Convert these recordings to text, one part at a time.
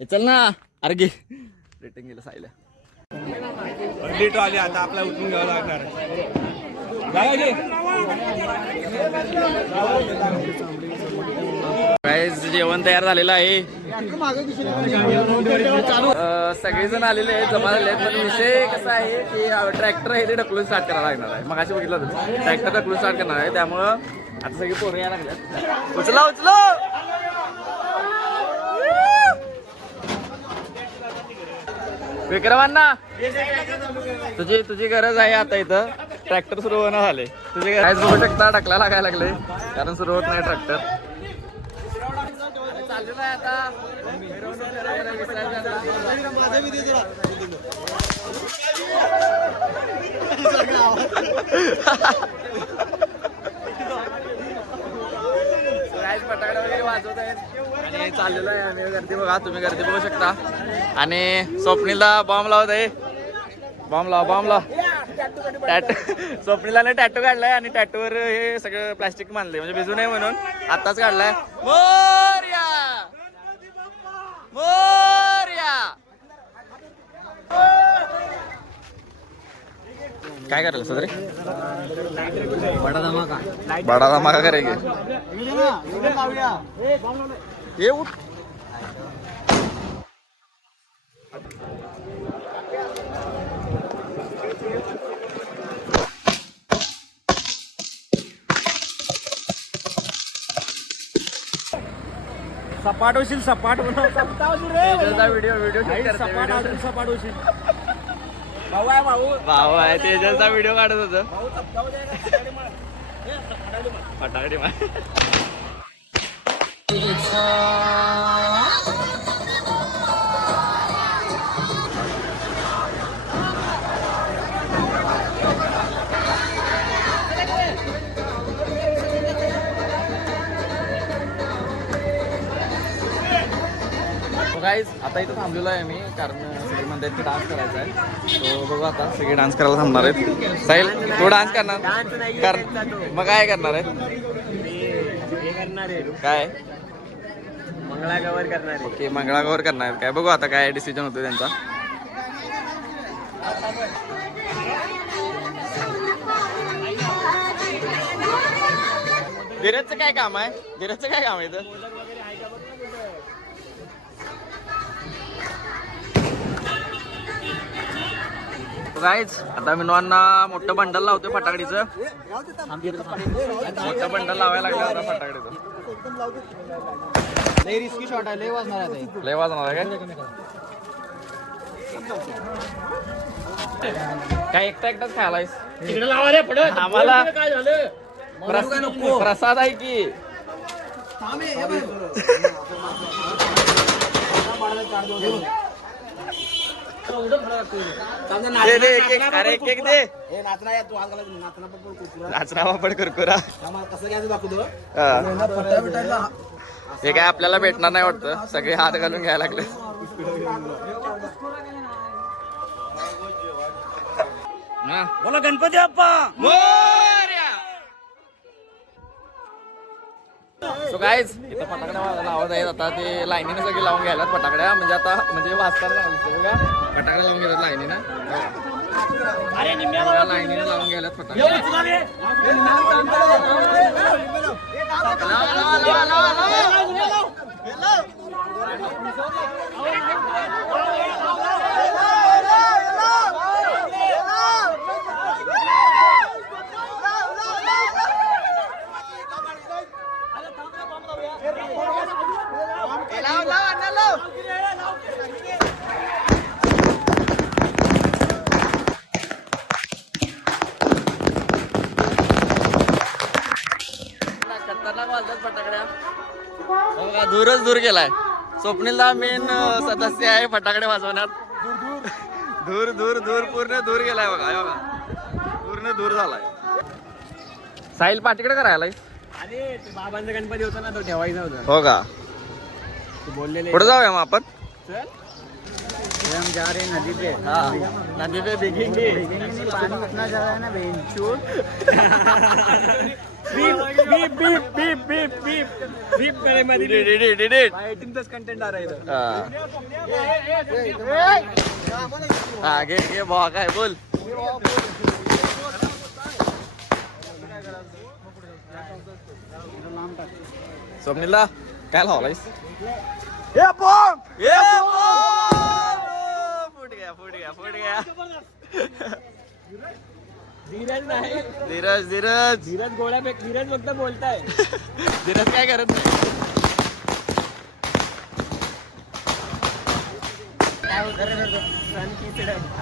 चल ना अरे घे रेटिंग गेलं साईला लेट आली आता आपला उठून घ्यावं लागणार गाईज जेवण तयार झालेलं आहे. सगळेजण आलेले आहेत जमा झाले आहेत. पण विषय कसा आहे की ट्रॅक्टर आहे ते ढकलून स्टार्ट करायला लागणार आहे. मग अशी बघितलं होतं ट्रॅक्टर ढकलून स्टार्ट करणार आहे. त्यामुळं आता सगळी पोरं यायला लागल्यात. उचला उचला विक्रमांना तुझी गरज आहे आता. इथं ट्रॅक्टर सुरू होणं झाले. तुझी गरज बघू शकता ढकला लागायला लागले कारण सुरू होत नाही ट्रॅक्टर. चाललेलं आहे आता फटाकडा वगैरे वाजवत आहेत आणि चाललेलं आहे. आम्ही गर्दी बघा तुम्ही गर्दी बघू शकता. आणि स्वप्नीला बॉम्ब लावत आहे. बॉम्ब लाव टॅटू स्वप्नीला टॅटू काढलाय आणि टॅटूवर हे सगळं प्लास्टिक मानले म्हणजे भिजू नये म्हणून आत्ताच काढलाय. मोरया मोरया काय करायला सदरे बडा धमाका करेगे ये उठ सपाट होशील सपाट व्हिडिओ सपाट होशील भाऊ आहे तेजलचा व्हिडिओ काढत होत फटाकडे गाईज आता इथं थांबलेलो आहे मी कारण सगळे म्हणतात की डान्स करायचा आहे. तो बघू आता सगळे डान्स करायला थांबणार आहेत. साहिल तो डान्स करणार मग काय करणार आहे काय मंगळागौर करणार. ओके मंगळागौर करणार आहेत काय. बघू आता काय डिसिजन होतो त्यांचा. धीरजचं काय काम आहे इथं गाईज आता मिनवांना मोठं बंडल लावतोय फटाकडीचं. मोठं बंडल लावायला लागलं आता फटाकडीचं. लय रिस्की शॉट आहे. लय वाजणार आहे काय एकटाच खायलायस आम्हाला काय झालं प्रसाद आहे की अरे केक दे नाचना पापड कुरकुरा हे काय आपल्याला भेटणार नाही वाटतं. सगळे हात घालून घ्यायला लागले. बोला गणपती बाप्पा मोरया. सो गाईज इथं फटाकड्या लावत आहेत. आता ते लाईनीने सगळे लावून घ्यायला फटाकड्या म्हणजे आता म्हणजे वाजताना बघा फटाकड्या लावून घेतात लाईनीनं. लाईनीने लावून घ्यायला फटाकड्या. फटाकड्या दूरच दूर गेलाय. स्वप्नीलला मेन सदस्य आहे फटाकडे वाजवण्यात. दूर दूर दूर पूर्ण दूर गेलाय बघा पूर्ण दूर झालाय. साहिल पाठीकडे करायला अरे बाबांचा गणपती होता ना तो ठेवायचा होता. हो का बोललेले पुढे जाऊया मग आपण. चल हम जा रहे हैं नदी पे। हाँ नदी पे भीगेंगे। पानी इतना ज्यादा है ना बेंचू। कंटेंट आ रहा है इधर। आगे ये भाग आहे बोल. स्वप्नीला काय लावलायस? फुट गया. धीरज नाही, धीरज गोळ्या धीरज फक्त बोलताय. धीरज काय करत नाही.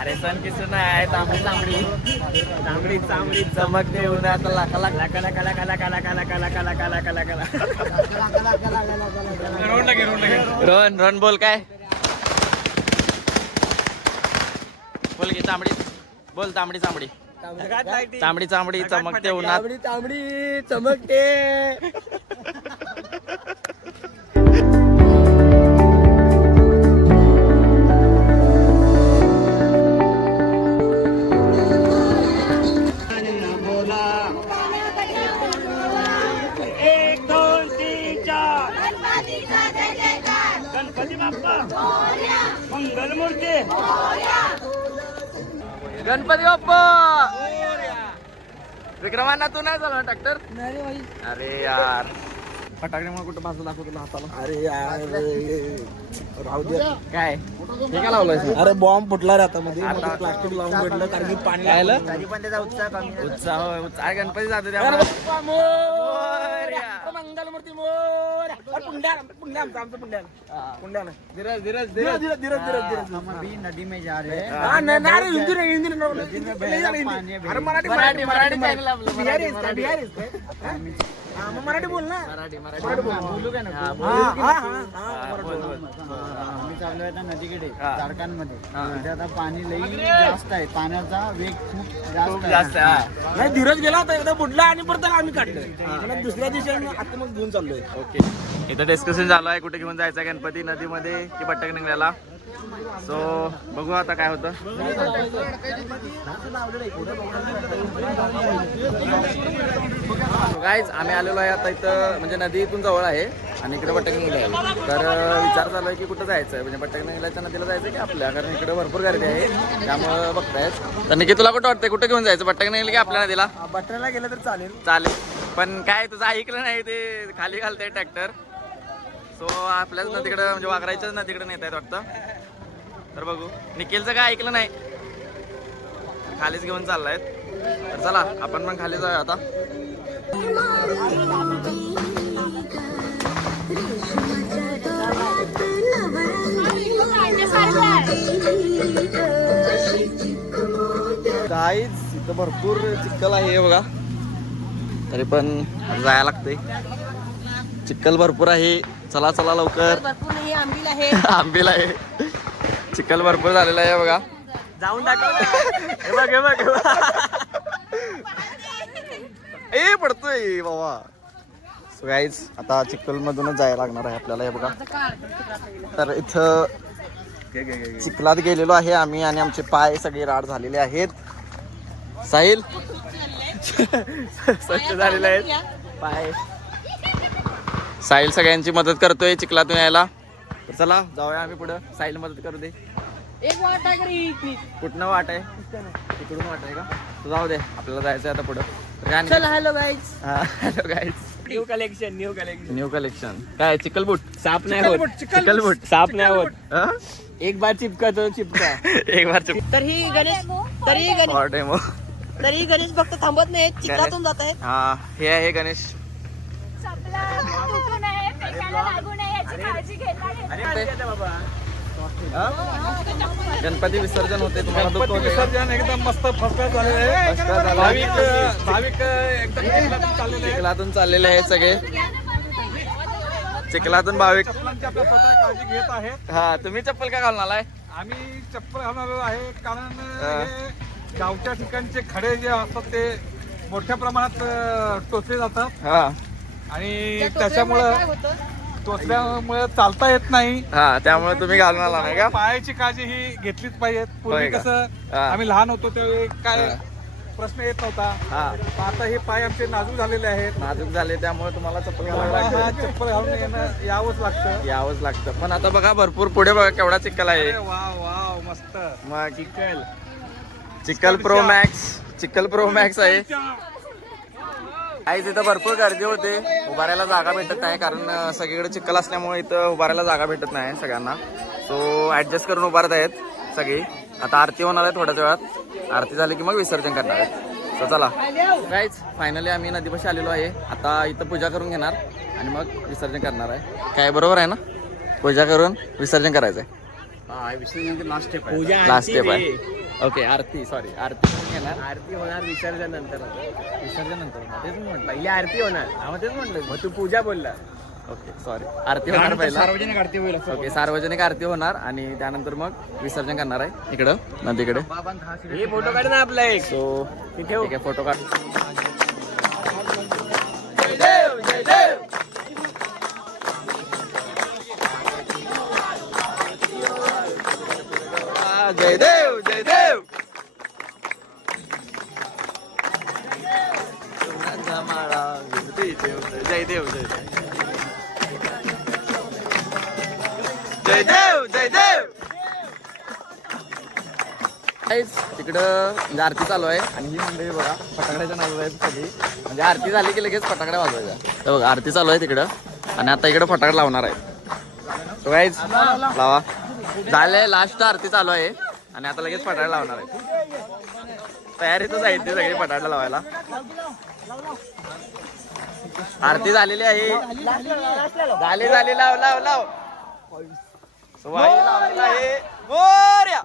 अरे सन किसून आहे. तांबडी चमकते उन्हात लाका रोहन बोल काय बोल की तांबडी चमकते उन्हात. तांबडी चमकते. गणपती बाप्पा. विक्रमांना तू नाही चालवणार ट्रॅक्टर? अरे यार फटाकड्यामुळे कुठं बाजू दाखवतो तुला हाताला. अरे यार राहू दे. काय हे काय लावलंय? अरे बॉम्ब फुटला रे आता मध्ये. आता प्लास्टिक लावून भेटलं कारण की पाणी राहिलं? तरी पण त्याचा उत्साह कमी. उत्साह गणपती जातो त्या मंगलमूर्ती मोर. अभी नदी में जा रहे हैं. मराठी बोल ना. बोलू का ना. आम्ही चाललो आहे नदीकडे झारखंडमध्ये. तिथे आता पाणी लई जास्त आहे. पाण्याचा वेग खूप जास्त आहे. नाही धीरज गेला होता एकदा बुडला आणि परत त्याला आम्ही काढलं. दुसऱ्या दिवशी आम्ही आता मग घेऊन चाललोय. ओके इथं डिस्कशन चालू आहे कुठे घेऊन जायचं गणपती नदीमध्ये की बट्टक निघाला. सो बघू आता काय होतं. गाईज आम्ही आलेलो आहे आता इथं म्हणजे नदी इथून जवळ आहे आणि इकडे बट्टक निघाले आहे. तर विचार चालू आहे की कुठं जायचं म्हणजे बट्टक निघाल्याच्या नदीला जायचं की आपल्या, कारण इकडे भरपूर गर्दी आहे त्यामुळं बघतायत. तर निकी तुला कुठं वाटतंय कुठं घेऊन जायचं बट्टक निघाली की आपल्या नदीला? बट्ट्याला गेलं तर चालेल. चालेल पण काय तुझं ऐकलं नाही ते खाली घालतंय ट्रॅक्टर. सो आपल्याच नदीकडं म्हणजे वाघरायच्याच नदीकडे नेत आहेत वाटतं. तर बघू निखिलचं काय ऐकलं नाही खालीच घेऊन चाललायत. तर चला आपण पण खाली जाऊया आता. गाईज इथं भरपूर चिखल आहे बघा, तरी पण जायला लागतंय. चिखल भरपूर आहे. चला चला लवकर. आंबील आहे. चिखल भरपूर झालेला आहे बघा. जाऊन दाखव. ए पडतोय बाबा. सो गाईज आता चिखल मधूनच जायला लागणार आहे आपल्याला. हे बघा तर इथं चिखलात गेलेलो आहे आम्ही आणि आमचे पाय सगळे राड झालेले आहेत. साहिल स्वच्छ झालेले आहेत पाय. साहिल सगळ्यांची मदत करतोय चिखलातून यायला. तर चला जाऊया आम्ही पुढं. साहिल मदत करू दे. एक वाट आहे कुठनं वाट आहे? तिकडून वाट आहे का? तर जाऊ दे आपल्याला जायचं आहे आता पुढं. तर काय चल hello guys. Hello guys. New collection new collection काय? चिखलबूट. साप नाही होत. चिखलबूट साप नाही होत. हं? एक बार चिपका तो चिपका. एक बार चुप. तरी गणेश भक्त थांबत नाही, चिखलातून जात आहेत. हा हे आहे गणेश. गणपती विसर्जन होते. तुम्हाला दुःख होते? विसर्जन एकदम मस्त फर्स्ट क्लास झालेलं आहे. First class झालं. भाविक एकदम चिखलातून चाललेले आहेत. चिखलातून चाललेले आहेत सगळे. चिखलातून भाविक. चप्पलांची आपल्या स्वतः काळजी घेत आहेत. हा तुम्ही चप्पल का घालून आलाय? आम्ही चप्पल घालणार आहे कारण हे गावच्या ठिकाणचे खडे जे असतात ते मोठ्या प्रमाणात टोचले जातात हा आणि त्याच्यामुळं टोचल्यामुळे चालता येत नाही. हा त्यामुळे तुम्ही घालून आला नाही का? पायाची काळजी ही घेतलीच पाहिजे. पूर्वी होय का? कसं हा. आम्ही लहान होतो त्यावेळी काय प्रश्न येत नव्हता. हा आता हे पाय आमचे नाजूक झालेले आहेत. नाजूक झाले त्यामुळे तुम्हाला चप्पल घालावं हा लागतं. चप्पल घालून येणं यावंच लागतं. यावंच लागतं. पण आता बघा भरपूर पुढे बघा केवढा चिखल आहे. अरे वाव वाव मस्त. मग चिखल प्रो मॅक्स, चिखल प्रो मॅक्स आहे. आई तिथं भरपूर गर्दी होते. उभारायला जागा भेटत नाही कारण सगळीकडे चिखल असल्यामुळे इथं उभारायला जागा भेटत नाही सगळ्यांना. सो ऍडजस्ट करून उभारत आहेत सगळी. आता आरती होणार आहे थोड्याच वेळात. आरती झाली की मग विसर्जन करणार आहे. तर चला गाईज फायनली आम्ही नदीपाशी आलेलो आहे. आता इथं पूजा करून घेणार आणि मग विसर्जन करणार आहे. काय बरोबर आहे ना? पूजा करून विसर्जन करायचं आहे. लास्ट स्टेप लास्ट स्टेप आहे. ओके आरती सॉरी आरती करून घेणार. आरती होणार विसर्जन नंतर. विसर्जन नंतर तेच म्हटलं. पहिली आरती होणार. मग तेच म्हटलं. मग तू पूजा बोलला. ओके सॉरी आरती होणार पहिला. सार्वजनिक आरती होईल. ओके सार्वजनिक आरती होणार आणि त्यानंतर मग विसर्जन करणार आहे इकडं नदीकडे. हे फोटो काढ ना आपला एक. सो ठीक आहे फोटो काढ. जय देव जय देव. जय देव जय देव जय देव जय देव. तिकडं म्हणजे आरती चालू आहे आणि ही मंडळी बघा फटाकड्याच्या नावाला आहेत सगळी. म्हणजे आरती झाली की लगेच फटाकड्या वाजवायच्या. तर बघा आरती चालू आहे तिकडं आणि आता इकडं फटाकडे लावणार आहे. तो गाईज लावा. झालंय लास्ट आरती चालू आहे आणि आता लगेच फटाकडे लावणार आहे. तयारीतच आहे ते सगळी फटाकडे लावायला. आरती झालेली आहे. झाली लाव लाव लाव. सवाई लावलेला आहे. मोरया.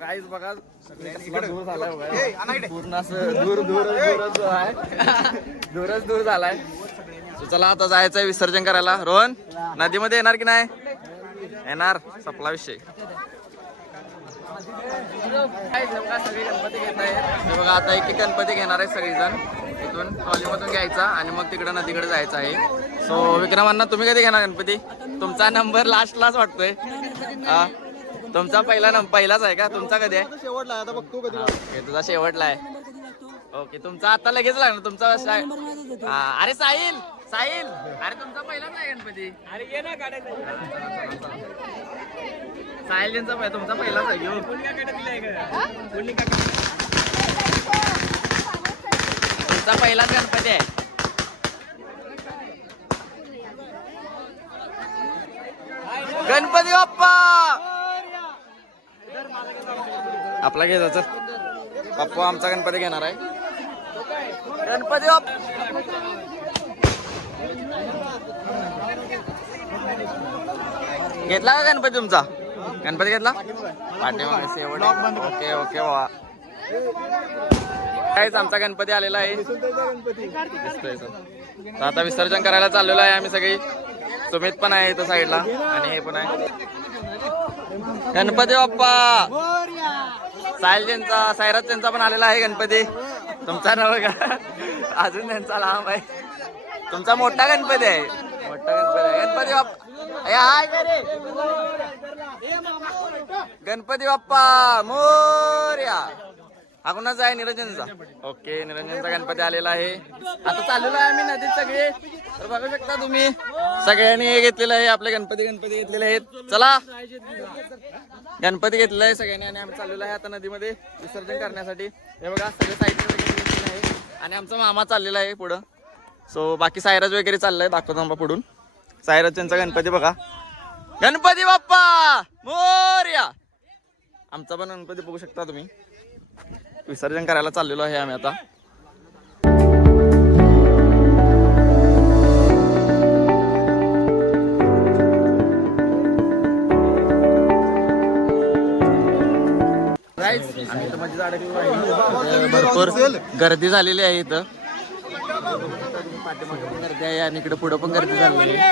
काहीच बघा दूर झालाय बघा. पूर्ण असं दूर झालाय. चला आता जायचंय विसर्जन करायला. रोहन नदीमध्ये येणार की नाही? येणार. सपला विषय. सगळे गणपती घेत आहेत बघा. आता एक गणपती घेणार आहे सगळेजण. इथून कॉलेजमधून घ्यायचा आणि मग तिकडे नदीकडे जायचं आहे. सो विक्रमांना तुम्ही कधी घेणार गणपती? तुमचा नंबर लास्टलाच वाटतोय. तुमचा पहिलाच आहे का? तुमचा कधी आहे? शेवटला आता बघतो कधी. तुझा शेवटला आहे. ओके तुमचा आता लगेच लागणार. तुमचा अरे साहिल साहिल अरे तुमचा पहिलाच आहे गणपती. साहिल यांचा तुमचा पहिलाच आहे. तुमचा पहिलाच गणपती आहे. गणपती बाप्पा आपला घे जायचं. बाप्पा आमचा गणपती घेणार आहे. गणपती बाप्पा घेतला का गणपती तुमचा? गणपती घेतला पाठीमागे शेवट. ओके ओके वा. काहीच आमचा गणपती आलेला आहे. दिसतोय तर आता विसर्जन करायला चाललेलो आहे आम्ही सगळी. सुमित पण आहे इथं साईडला आणि हे पण आहे. गणपती बाप्पा. सायराज त्यांचा पण आलेला आहे गणपती. तुमचा नव का? अजून त्यांचा लांब आहे. तुमचा मोठा गणपती आहे. मोठा गणपती आहे. गणपती बाप्पा हाय रे. गणपती बाप्पा मोरया. हा कुणाचा आहे? निरंजनचा. ओके निरंजनचा गणपती आलेला आहे. आता चाललेलो आहे आम्ही नदीत सगळे. तर बघू शकता तुम्ही सगळ्यांनी हे घेतलेलं आहे. आपले गणपती घेतलेले आहेत. चला गणपती घेतलेला आहे सगळ्यांनी आणि आम्ही चाललेलो आहे आता नदीमध्ये विसर्जन करण्यासाठी. हे बघा सगळे साहित्य वगैरे घेतलेलं आहे आणि आमचा मामा चाललेला आहे पुढं. सो बाकी सायराज वगैरे चाललंय. दाखवतो आम्हाला पुढून. सायराज त्यांचा गणपती बघा. गणपती बाप्पा मोरया. आमचा पण गणपती बघू शकता तुम्ही. विसर्जन करायला चाललेलो आहे आम्ही आता. भरपूर गर्दी झालेली आहे इथं. पाठीमागे पण गर्दी आहे आणि इकडे पुढे पण गर्दी झाली आहे.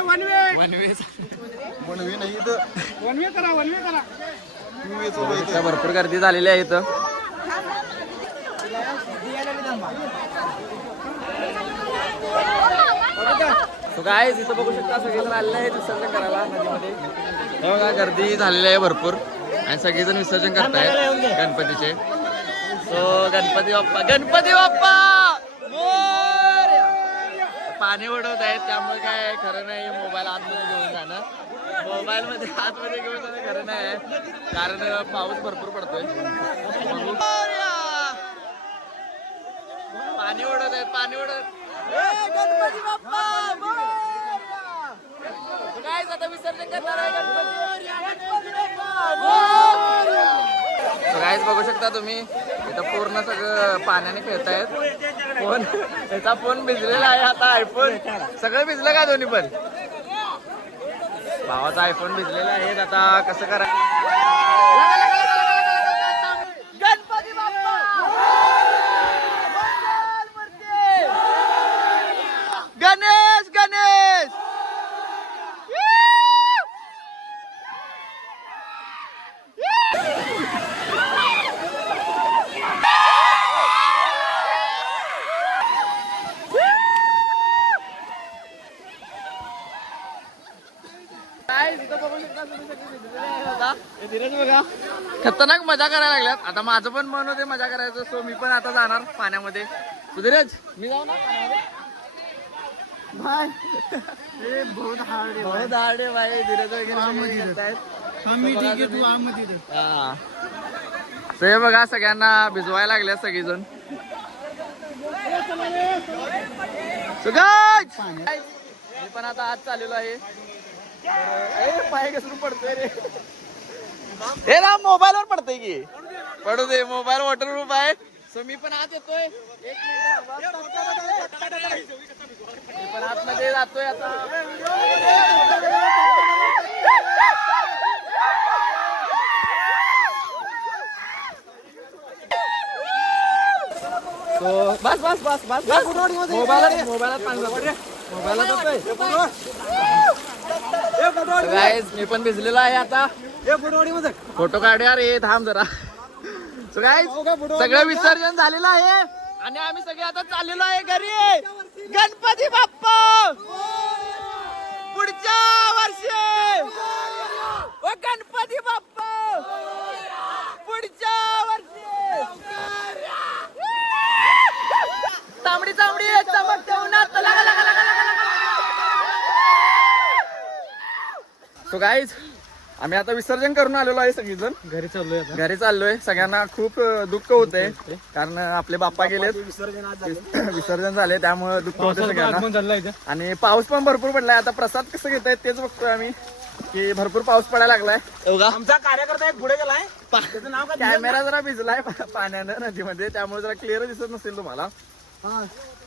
इथं भरपूर गर्दी झालेली आहे इथं. तो काय इथं बघू शकता सगळेजण आलेले आहेत विसर्जन करायला नदीमध्ये. हे बघा गर्दी झालेली आहे भरपूर आणि सगळेजण विसर्जन करतायत गणपतीचे. सो गणपती बाप्पा मोरया. पाणी उडवत आहेत त्यामुळे काय खरं नाही मोबाईल आतमध्ये घेऊन जाणं. मोबाईल मध्ये आतमध्ये घेऊन जाणं खरं नाही कारण पाऊस भरपूर पडतोय. पाणी उडवत आहेत गणपती बाप्पा काय आता विसर्जन करणार आहे गाईज बघू शकता तुम्ही इथं पूर्ण सगळं पाण्याने खेळतायत. फोन त्याचा फोन भिजलेला आहे आता. आयफोन सगळं भिजलं का दोन्ही पण. भावाचा आयफोन भिजलेला आहे आता कसं करायचं. गणपती बाप्पा गणेश गणेश खतरनाक मजा करायला लागल्यात. आता माझं पण मन होते मजा करायचं. सो मी पण आता जाणार पाण्यामध्ये. सुधीरज मी जाऊ ना बहुत हार्ड बहुत हार्ड आहे भाई. धीरज वगैरे सो हे बघा सगळ्यांना भिजवायला लागल्या सगळीजण. मी पण आता आज चाललेलो आहे. पाय घसरून पडतोय रे. हे ना मोबाईल वर पडतंय की पडू दे. मोबाईल वॉटरप्रूफ आहे. सो मी पण आत येतोय. एक मिनिट मी पण आतमध्ये जातोय आता. बस बस बस बस मोबाईलात पाणी जातोय. गाईज मी पण भिजलेलो आहे आता. फोटो काढूया रे थांब जरा. सो गाईज सगळं विसर्जन झालेलं आहे आणि आम्ही सगळे आता चाललेलो आहे घरी. गणपती बाप्पा पुढच्या वर्षी. गणपती बाप्पा पुढच्या वर्षी. तांबडी तांबडी चमकते उन्हात. सो गाईज आम्ही आता विसर्जन करून आलेलो आहे सगळीजण. घरी चाललोय. सगळ्यांना खूप दुःख होतंय कारण आपले बाप्पा गेलेत. विसर्जन झाले त्यामुळे दुःख होते सगळ्यांना. आणि पाऊस पण भरपूर पडलाय. आता प्रसाद कसं घेत आहेत तेच बघतोय आम्ही की भरपूर पाऊस पडायला लागलाय. आमचा कार्यकर्ता एक पुढे गेलाय. त्याचं नाव काय? कॅमेरा जरा भिजलाय पाण्यानं नदीमध्ये त्यामुळे जरा क्लिअर दिसत नसेल तुम्हाला.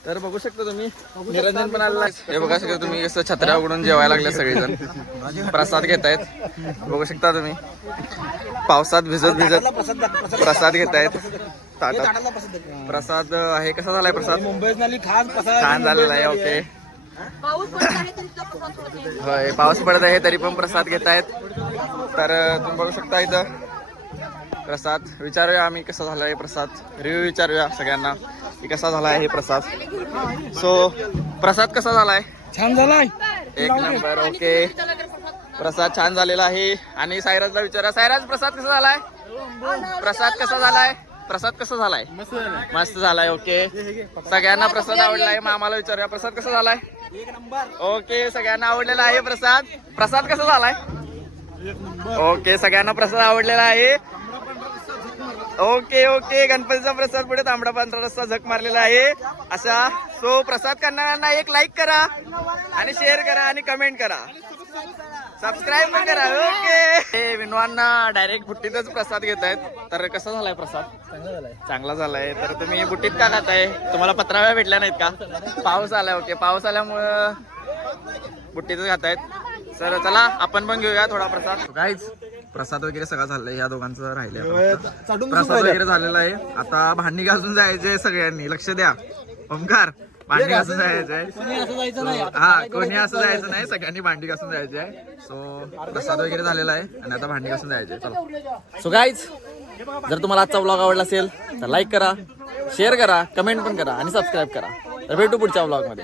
तर बघू शकता तुम्ही निरंजन पण आलेला. हे बघा शकता तुम्ही कसं छत्र्या उघडून जेवायला लागले सगळेजण. प्रसाद घेतायत बघू शकता तुम्ही. पावसात भिजत भिजत प्रसाद घेतायत ताटात. प्रसाद आहे कसा झालाय प्रसाद. मुंबईत छान झालेला आहे. ओके होय पाऊस पडत आहे तरी पण प्रसाद घेतायत. तर तुम्ही बघू शकता इथं प्रसाद. विचारूया आम्ही कसा झाला आहे प्रसाद. रिव्ह्यू विचारूया सगळ्यांना की कसा झाला आहे प्रसाद. सो प्रसाद कसा झालाय. छान झालाय. एक नंबर. ओके प्रसाद छान झालेला आहे. आणि सायराजला विचारा. सायराज प्रसाद कसा झालाय. प्रसाद कसा झालाय. प्रसाद कसा झालाय. मस्त झालाय. ओके सगळ्यांना प्रसाद आवडलाय. मामाला विचारूया प्रसाद कसा झालाय. ओके सगळ्यांना आवडलेला आहे प्रसाद. प्रसाद कसा झालाय. ओके सगळ्यांना प्रसाद आवडलेला आहे. ओके ओके गणपतीचा प्रसाद पुढे तांबडा पांढरा रस्सा झक मारलेला आहे असा. सो प्रसाद करणाऱ्यांना एक लाईक करा आणि शेअर करा आणि कमेंट करा. सबस्क्राईब पण करा. ओके विनवांना डायरेक्ट बुट्टीतच प्रसाद घेत आहेत. तर कसा झालाय प्रसाद. चांगला झालाय. तर तुम्ही बुट्टीत का खाताय. तुम्हाला पत्राव्या भेटल्या नाहीत का. पाऊस आलाय. ओके पाऊस आल्यामुळं बुट्टीतच खातायत. सर चला आपण पण घेऊया थोडा प्रसाद. काहीच प्रसाद वगैरे सगळं झालंय. या दोघांचं राहिलंय. प्रसाद वगैरे झालेला आहे. आता भांडी घासून जायचे सगळ्यांनी. लक्ष द्या. ओमकार भांडी घासून जायचं आहे. हा कोणी असं जायचं नाही, सगळ्यांनी भांडी घासून जायचे आहे. सो प्रसाद वगैरे झालेला आहे आणि आता भांडी घासून जायचे. चला सो गाईज, जर तुम्हाला आजचा ब्लॉग आवडला असेल तर लाईक करा, शेअर करा, कमेंट पण करा आणि सबस्क्राईब करा. तर भेटू पुढच्या ब्लॉग मध्ये.